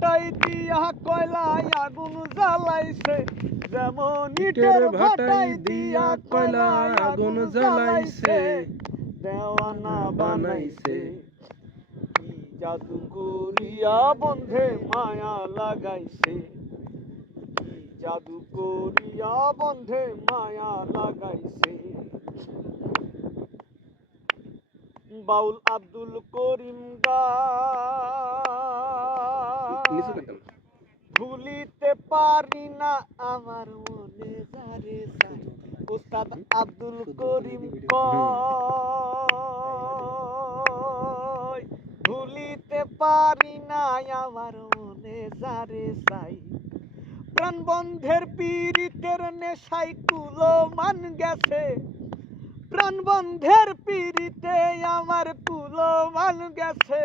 ভাটাই দিয়া কয়লায় আগুন জ্বালাইছে। যেমন ইটের ভাটাই দিয়া কয়লায় আগুন জ্বালাইছে। দেওয়ানা বানাইছে। জাদু করিয়া বন্ধে মায়া লাগাইছে। জাদু করিয়া বন্ধে মায়া লাগাইছে। বাউল আব্দুল করিম দেখেন ভুলিতে পারি না আমার মনে যারে উস্তাদ আব্দুল করিম ভুলিতে পারি না আমার মনে যারে চাই প্রাণ বন্ধের পীড়িতের নেশাই কুলো মান গেছে। প্রাণ বন্ধের পীড়িতে আমার কুলো মান গেছে।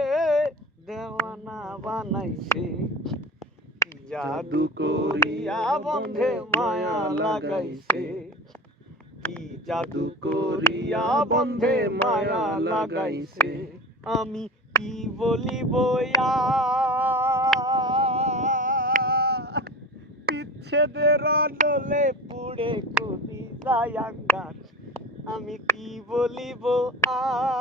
দেওয়ানা বানাইছে। জাদু করিয়া বন্ধে মায়া লাগাইছে। কি জাদু করিয়া বন্ধে মায়া লাগাইছে। আমি কি বলিব আর? বিচ্ছেদের আনলে পুড়ে কবি যায়াঙ্গার আমি কি বলিব আর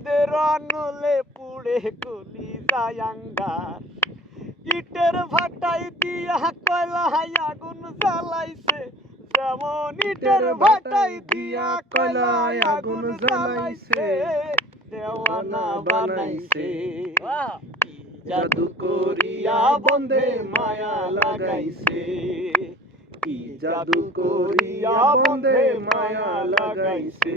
বিচ্ছেদের আনলে পুড়ে কলি যায়াঙ্গার ইটের ভাটাই দিয়া কয়লায় আগুন জ্বালাইছে। যেমন ইটের ভাটাই দিয়া কয়লায় আগুন জ্বালাইছে। দেওয়ানা বানাইছে। জাদু করিয়া বন্ধে মায়া লাগাইছে। কি জাদু করিয়া বন্ধে মায়া লাগাইছে।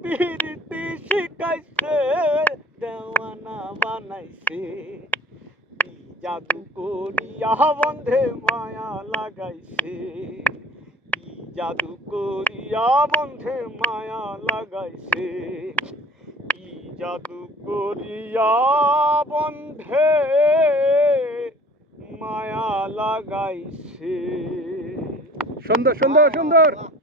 প্রীতি শিখাইছে, দেওয়ানা বানাইছে। জাদু করিয়া বন্ধে মায়া লাগাইছে? জাদু করিয়া বন্ধে মায়া লাগাইছে? কি জাদু করিয়া বন্ধে মায়া লাগাইছে? সুন্দর সুন্দর সুন্দর।